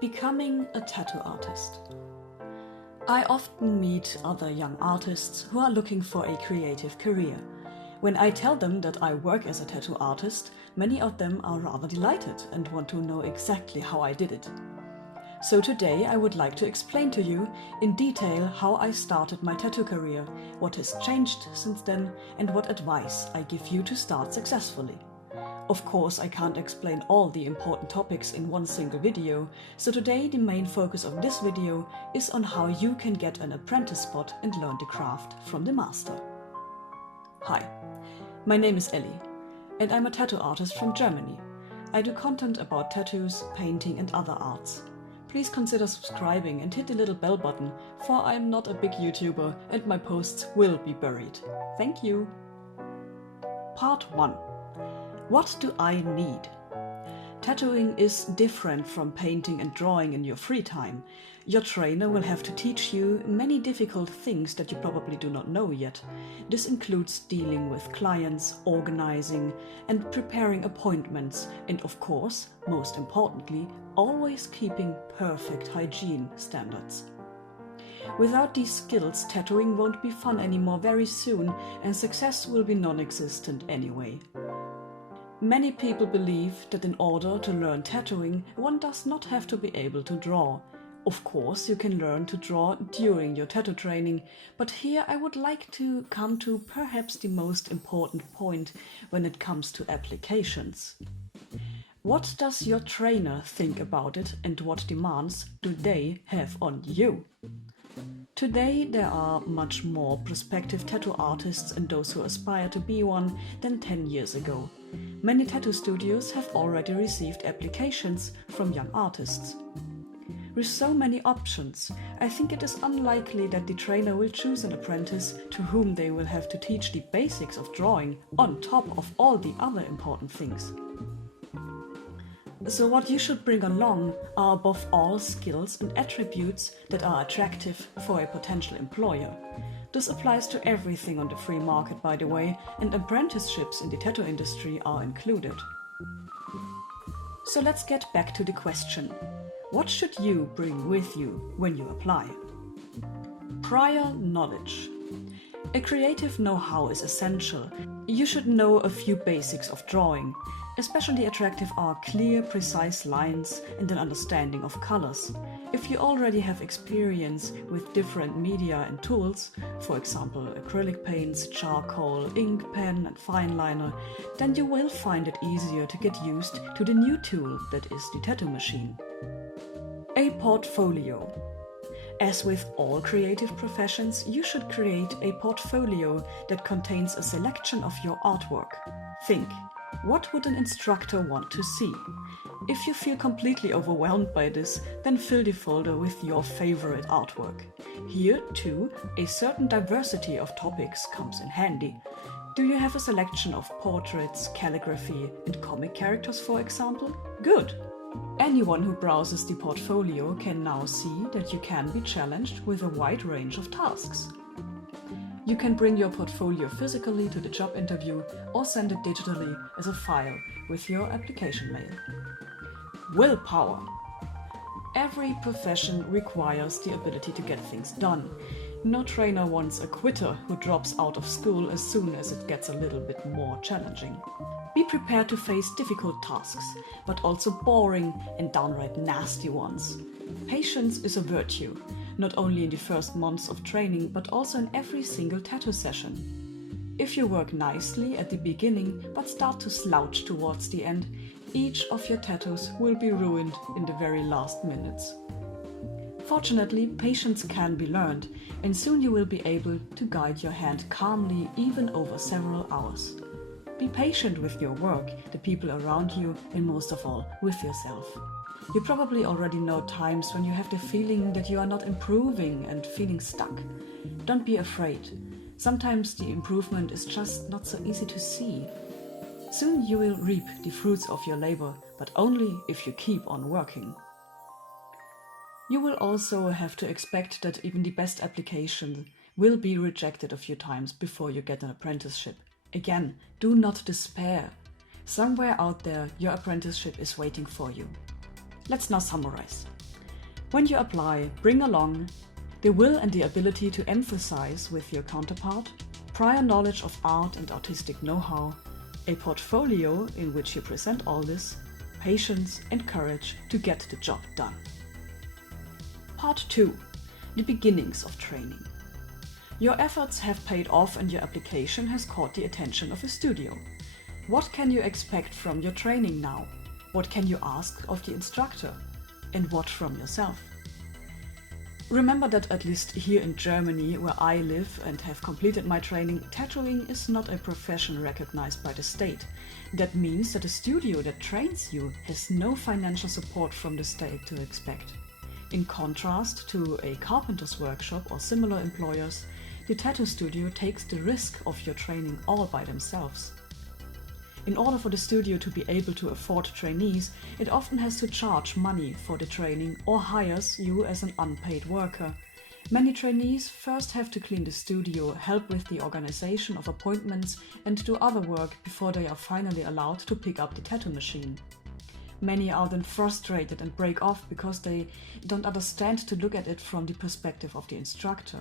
Becoming a tattoo artist. I often meet other young artists who are looking for a creative career. When I tell them that I work as a tattoo artist, many of them are rather delighted and want to know exactly how I did it. So today I would like to explain to you in detail how I started my tattoo career, what has changed since then, and what advice I give you to start successfully. Of course, I can't explain all the important topics in one single video, so today the main focus of this video is on how you can get an apprentice spot and learn the craft from the master. Hi, my name is Ellie, and I'm a tattoo artist from Germany. I do content about tattoos, painting and other arts. Please consider subscribing and hit the little bell button, for I'm not a big YouTuber and my posts will be buried. Thank you! Part 1. What do I need? Tattooing is different from painting and drawing in your free time. Your trainer will have to teach you many difficult things that you probably do not know yet. This includes dealing with clients, organizing and preparing appointments, and of course, most importantly, always keeping perfect hygiene standards. Without these skills, tattooing won't be fun anymore very soon, and success will be non-existent anyway. Many people believe that in order to learn tattooing, one does not have to be able to draw. Of course, you can learn to draw during your tattoo training, but here I would like to come to perhaps the most important point when it comes to applications. What does your trainer think about it, and what demands do they have on you? Today there are much more prospective tattoo artists and those who aspire to be one than 10 years ago. Many tattoo studios have already received applications from young artists. With so many options, I think it is unlikely that the trainer will choose an apprentice to whom they will have to teach the basics of drawing on top of all the other important things. So what you should bring along are above all skills and attributes that are attractive for a potential employer. This applies to everything on the free market, by the way, and apprenticeships in the tattoo industry are included. So let's get back to the question. What should you bring with you when you apply? Prior knowledge. A creative know-how is essential. You should know a few basics of drawing. Especially attractive are clear, precise lines and an understanding of colors. If you already have experience with different media and tools, for example acrylic paints, charcoal, ink, pen and fine liner, then you will find it easier to get used to the new tool that is the tattoo machine. A portfolio. As with all creative professions, you should create a portfolio that contains a selection of your artwork. Think. What would an instructor want to see? If you feel completely overwhelmed by this, then fill the folder with your favorite artwork. Here, too, a certain diversity of topics comes in handy. Do you have a selection of portraits, calligraphy and comic characters, for example? Good! Anyone who browses the portfolio can now see that you can be challenged with a wide range of tasks. You can bring your portfolio physically to the job interview or send it digitally as a file with your application mail. Willpower. Every profession requires the ability to get things done. No trainer wants a quitter who drops out of school as soon as it gets a little bit more challenging. Be prepared to face difficult tasks, but also boring and downright nasty ones. Patience is a virtue. Not only in the first months of training, but also in every single tattoo session. If you work nicely at the beginning, but start to slouch towards the end, each of your tattoos will be ruined in the very last minutes. Fortunately, patience can be learned, and soon you will be able to guide your hand calmly even over several hours. Be patient with your work, the people around you, and most of all, with yourself. You probably already know times when you have the feeling that you are not improving and feeling stuck. Don't be afraid. Sometimes the improvement is just not so easy to see. Soon you will reap the fruits of your labor, but only if you keep on working. You will also have to expect that even the best application will be rejected a few times before you get an apprenticeship. Again, do not despair. Somewhere out there, your apprenticeship is waiting for you. Let's now summarize. When you apply, bring along the will and the ability to emphasize with your counterpart, prior knowledge of art and artistic know-how, a portfolio in which you present all this, patience and courage to get the job done. Part 2. The beginnings of training. Your efforts have paid off and your application has caught the attention of a studio. What can you expect from your training now? What can you ask of the instructor? And what from yourself? Remember that at least here in Germany, where I live and have completed my training, tattooing is not a profession recognized by the state. That means that a studio that trains you has no financial support from the state to expect. In contrast to a carpenter's workshop or similar employers, the tattoo studio takes the risk of your training all by themselves. In order for the studio to be able to afford trainees, it often has to charge money for the training or hires you as an unpaid worker. Many trainees first have to clean the studio, help with the organization of appointments and do other work before they are finally allowed to pick up the tattoo machine. Many are then frustrated and break off because they don't understand to look at it from the perspective of the instructor.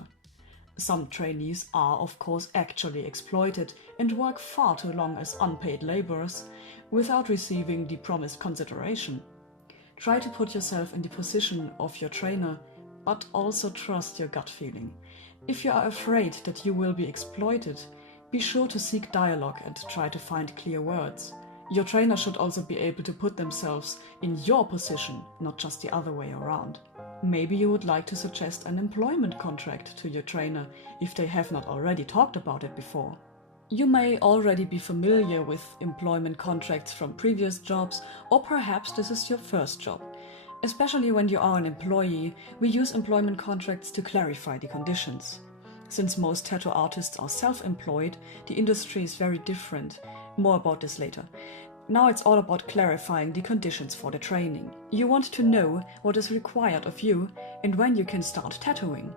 Some trainees are, of course, actually exploited and work far too long as unpaid laborers without receiving the promised consideration. Try to put yourself in the position of your trainer, but also trust your gut feeling. If you are afraid that you will be exploited, be sure to seek dialogue and try to find clear words. Your trainer should also be able to put themselves in your position, not just the other way around. Maybe you would like to suggest an employment contract to your trainer if they have not already talked about it before. You may already be familiar with employment contracts from previous jobs, or perhaps this is your first job. Especially when you are an employee, we use employment contracts to clarify the conditions. Since most tattoo artists are self-employed, the industry is very different. More about this later. Now it's all about clarifying the conditions for the training. You want to know what is required of you and when you can start tattooing.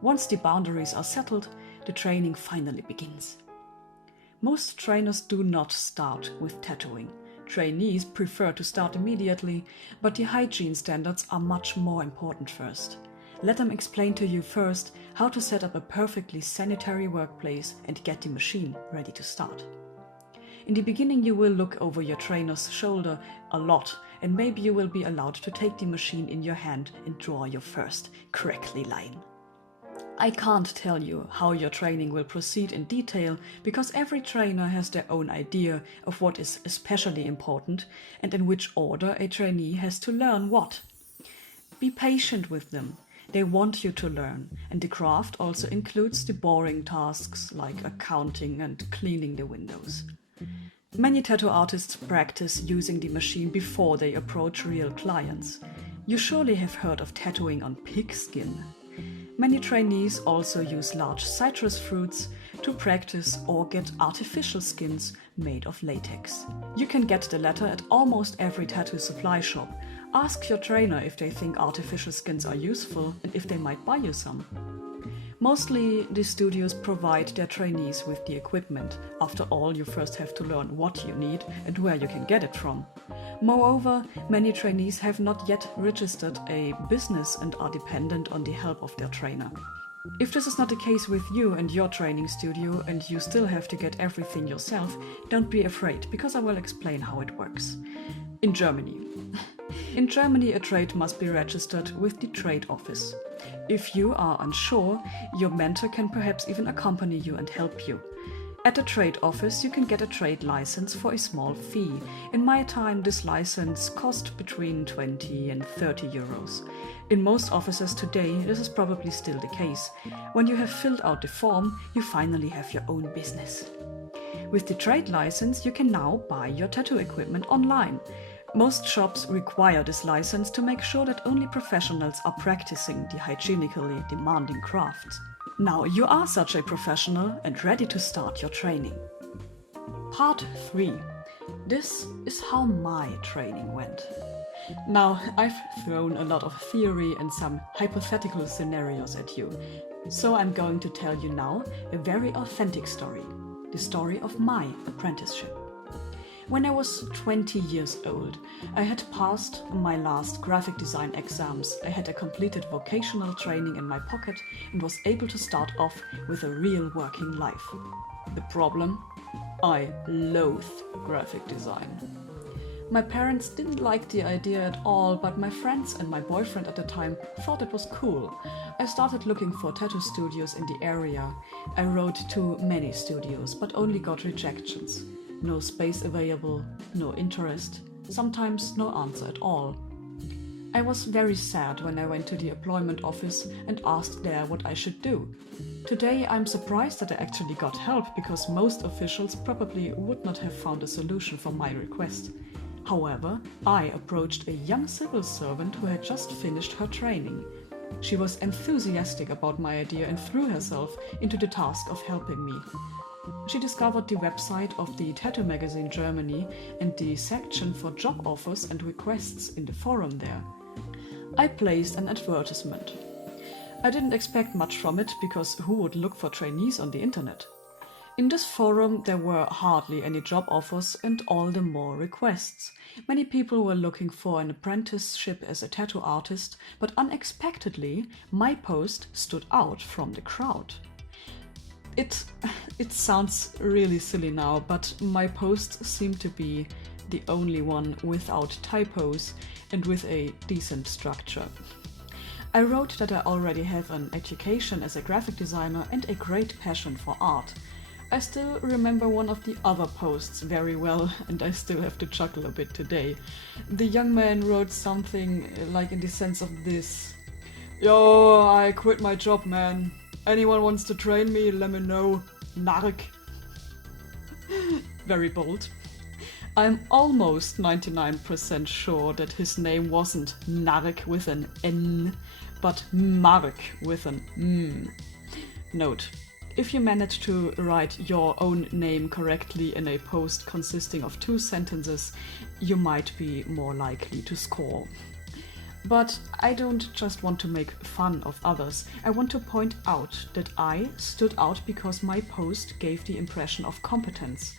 Once the boundaries are settled, the training finally begins. Most trainers do not start with tattooing. Trainees prefer to start immediately, but the hygiene standards are much more important first. Let them explain to you first how to set up a perfectly sanitary workplace and get the machine ready to start. In the beginning you will look over your trainer's shoulder a lot, and maybe you will be allowed to take the machine in your hand and draw your first crackly line. I can't tell you how your training will proceed in detail because every trainer has their own idea of what is especially important and in which order a trainee has to learn what. Be patient with them. They want you to learn, and the craft also includes the boring tasks like accounting and cleaning the windows. Many tattoo artists practice using the machine before they approach real clients. You surely have heard of tattooing on pigskin. Many trainees also use large citrus fruits to practice or get artificial skins made of latex. You can get the latter at almost every tattoo supply shop. Ask your trainer if they think artificial skins are useful and if they might buy you some. Mostly, the studios provide their trainees with the equipment. After all, you first have to learn what you need and where you can get it from. Moreover, many trainees have not yet registered a business and are dependent on the help of their trainer. If this is not the case with you and your training studio and you still have to get everything yourself, don't be afraid, because I will explain how it works. In Germany, a trade must be registered with the trade office. If you are unsure, your mentor can perhaps even accompany you and help you. At the trade office, you can get a trade license for a small fee. In my time, this license cost between 20 and 30 euros. In most offices today, this is probably still the case. When you have filled out the form, you finally have your own business. With the trade license, you can now buy your tattoo equipment online. Most shops require this license to make sure that only professionals are practicing the hygienically demanding crafts. Now you are such a professional and ready to start your training. Part 3. This is how my training went. Now, I've thrown a lot of theory and some hypothetical scenarios at you, so I'm going to tell you now a very authentic story, the story of my apprenticeship. When I was 20 years old, I had passed my last graphic design exams, I had a completed vocational training in my pocket and was able to start off with a real working life. The problem? I loathe graphic design. My parents didn't like the idea at all, but my friends and my boyfriend at the time thought it was cool. I started looking for tattoo studios in the area. I wrote to many studios, but only got rejections. No space available, no interest, sometimes no answer at all. I was very sad when I went to the employment office and asked there what I should do. Today I'm surprised that I actually got help because most officials probably would not have found a solution for my request. However, I approached a young civil servant who had just finished her training. She was enthusiastic about my idea and threw herself into the task of helping me. She discovered the website of the Tattoo Magazine Germany and the section for job offers and requests in the forum there. I placed an advertisement. I didn't expect much from it because who would look for trainees on the internet? In this forum there were hardly any job offers and all the more requests. Many people were looking for an apprenticeship as a tattoo artist, but unexpectedly my post stood out from the crowd. It sounds really silly now, but my post seemed to be the only one without typos and with a decent structure. I wrote that I already have an education as a graphic designer and a great passion for art. I still remember one of the other posts very well, and I still have to chuckle a bit today. The young man wrote something like in the sense of this: "Yo, I quit my job, man. Anyone wants to train me, let me know. Nark." Very bold. I'm almost 99% sure that his name wasn't Nark with an N, but Mark with an M. Note: if you manage to write your own name correctly in a post consisting of 2 sentences, you might be more likely to score. But I don't just want to make fun of others. I want to point out that I stood out because my post gave the impression of competence,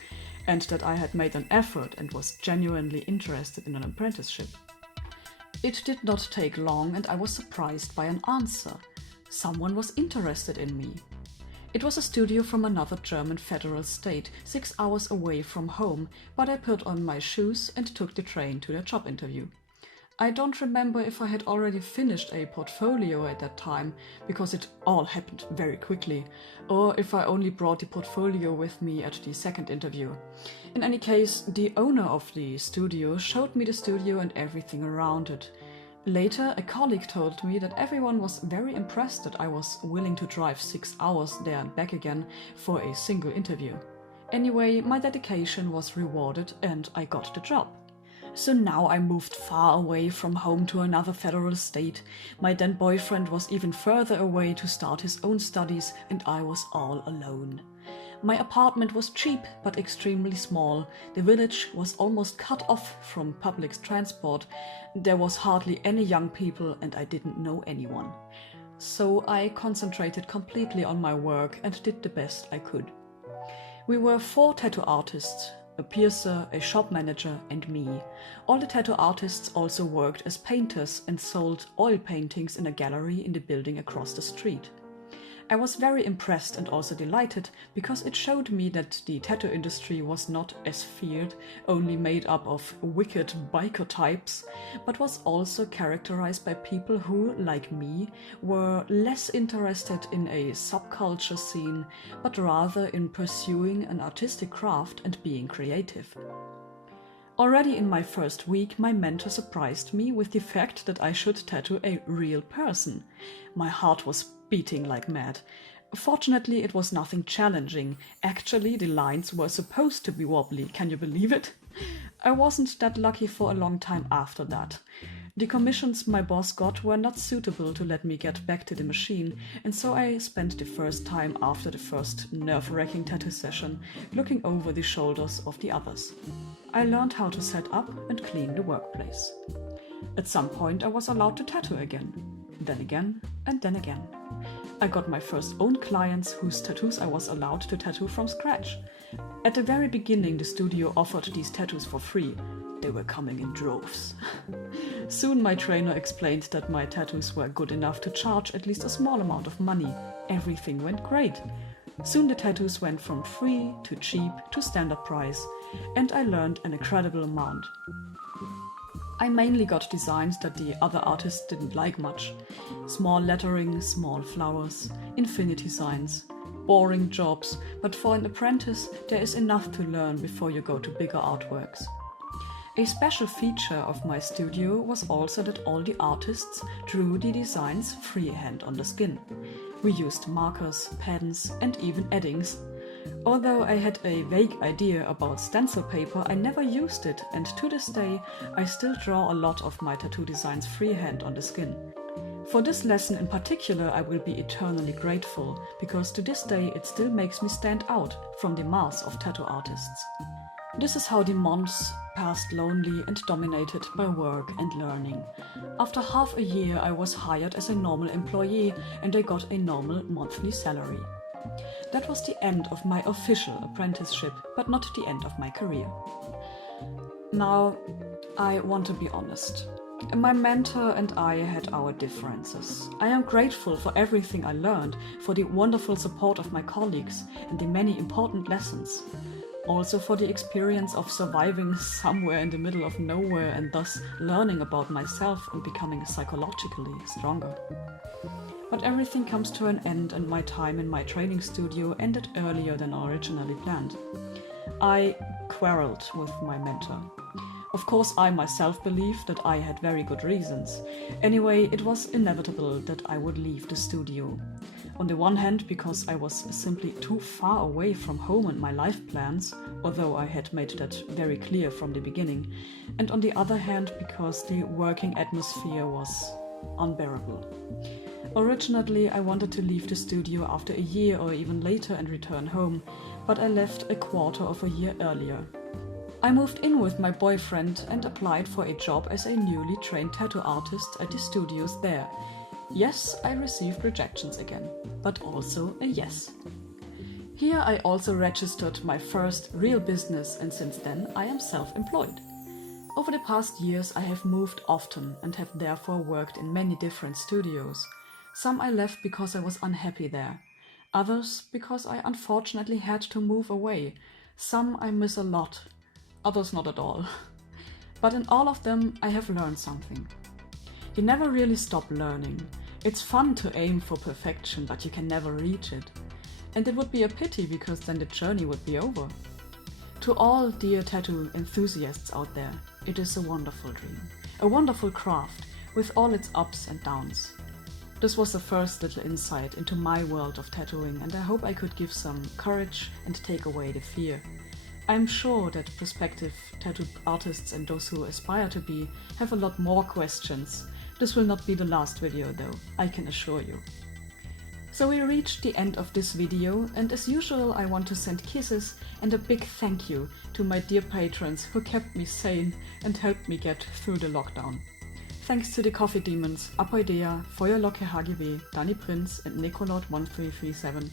and that I had made an effort and was genuinely interested in an apprenticeship. It did not take long and I was surprised by an answer. Someone was interested in me. It was a studio from another German federal state, 6 hours away from home, but I put on my shoes and took the train to the job interview. I don't remember if I had already finished a portfolio at that time, because it all happened very quickly, or if I only brought the portfolio with me at the second interview. In any case, the owner of the studio showed me the studio and everything around it. Later, a colleague told me that everyone was very impressed that I was willing to drive 6 hours there and back again for a single interview. Anyway, my dedication was rewarded and I got the job. So now I moved far away from home to another federal state. My then boyfriend was even further away to start his own studies and I was all alone. My apartment was cheap but extremely small. The village was almost cut off from public transport. There was hardly any young people and I didn't know anyone. So I concentrated completely on my work and did the best I could. We were 4 tattoo artists, a piercer, a shop manager and me. All the tattoo artists also worked as painters and sold oil paintings in a gallery in the building across the street. I was very impressed and also delighted because it showed me that the tattoo industry was not, as feared, only made up of wicked biker types, but was also characterized by people who, like me, were less interested in a subculture scene, but rather in pursuing an artistic craft and being creative. Already in my first week, my mentor surprised me with the fact that I should tattoo a real person. My heart was beating like mad. Fortunately, it was nothing challenging. Actually, the lines were supposed to be wobbly, can you believe it? I wasn't that lucky for a long time after that. The commissions my boss got were not suitable to let me get back to the machine, and so I spent the first time after the first nerve-wracking tattoo session looking over the shoulders of the others. I learned how to set up and clean the workplace. At some point I was allowed to tattoo again. Then again, and then again. I got my first own clients whose tattoos I was allowed to tattoo from scratch. At the very beginning, the studio offered these tattoos for free. They were coming in droves. Soon my trainer explained that my tattoos were good enough to charge at least a small amount of money. Everything went great. Soon the tattoos went from free to cheap to standard price, and I learned an incredible amount. I mainly got designs that the other artists didn't like much. Small lettering, small flowers, infinity signs. Boring jobs, but for an apprentice there is enough to learn before you go to bigger artworks. A special feature of my studio was also that all the artists drew the designs freehand on the skin. We used markers, pens, and even eddings. Although I had a vague idea about stencil paper, I never used it, and to this day I still draw a lot of my tattoo designs freehand on the skin. For this lesson in particular I will be eternally grateful, because to this day it still makes me stand out from the mass of tattoo artists. This is how the months passed lonely and dominated by work and learning. After half a year I was hired as a normal employee and I got a normal monthly salary. That was the end of my official apprenticeship, but not the end of my career. Now, I want to be honest. My mentor and I had our differences. I am grateful for everything I learned, for the wonderful support of my colleagues and the many important lessons. Also for the experience of surviving somewhere in the middle of nowhere and thus learning about myself and becoming psychologically stronger. But everything comes to an end and my time in my training studio ended earlier than originally planned. I quarreled with my mentor. Of course, I myself believe that I had very good reasons. Anyway, it was inevitable that I would leave the studio. On the one hand, because I was simply too far away from home and my life plans, although I had made that very clear from the beginning, and on the other hand, because the working atmosphere was unbearable. Originally, I wanted to leave the studio after a year or even later and return home, but I left a quarter of a year earlier. I moved in with my boyfriend and applied for a job as a newly trained tattoo artist at the studios there. Yes, I received rejections again, but also a yes. Here I also registered my first real business, and since then I am self-employed. Over the past years I have moved often and have therefore worked in many different studios. Some I left because I was unhappy there, others because I unfortunately had to move away. Some I miss a lot, others not at all. But in all of them I have learned something. You never really stop learning. It's fun to aim for perfection, but you can never reach it. And it would be a pity, because then the journey would be over. To all dear tattoo enthusiasts out there, it is a wonderful dream, a wonderful craft with all its ups and downs. This was the first little insight into my world of tattooing, and I hope I could give some courage and take away the fear. I'm sure that prospective tattoo artists and those who aspire to be have a lot more questions. This will not be the last video though, I can assure you. So we reached the end of this video, and as usual I want to send kisses and a big thank you to my dear patrons who kept me sane and helped me get through the lockdown. Thanks to the Coffee Demons, Apoidea, Feuerlocke HGW, Danny Prince and Nicolot1337.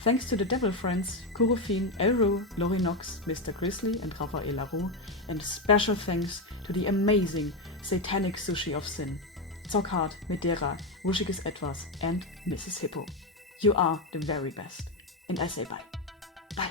Thanks to the Devil Friends, Kurofin, Elru, Lorinox, Mr. Grizzly and Raphael Larue, and special thanks to the amazing Satanic Sushi of Sin, Zockhard, Medera, Wuschiges Etwas and Mrs. Hippo. You are the very best. And I say bye. Bye.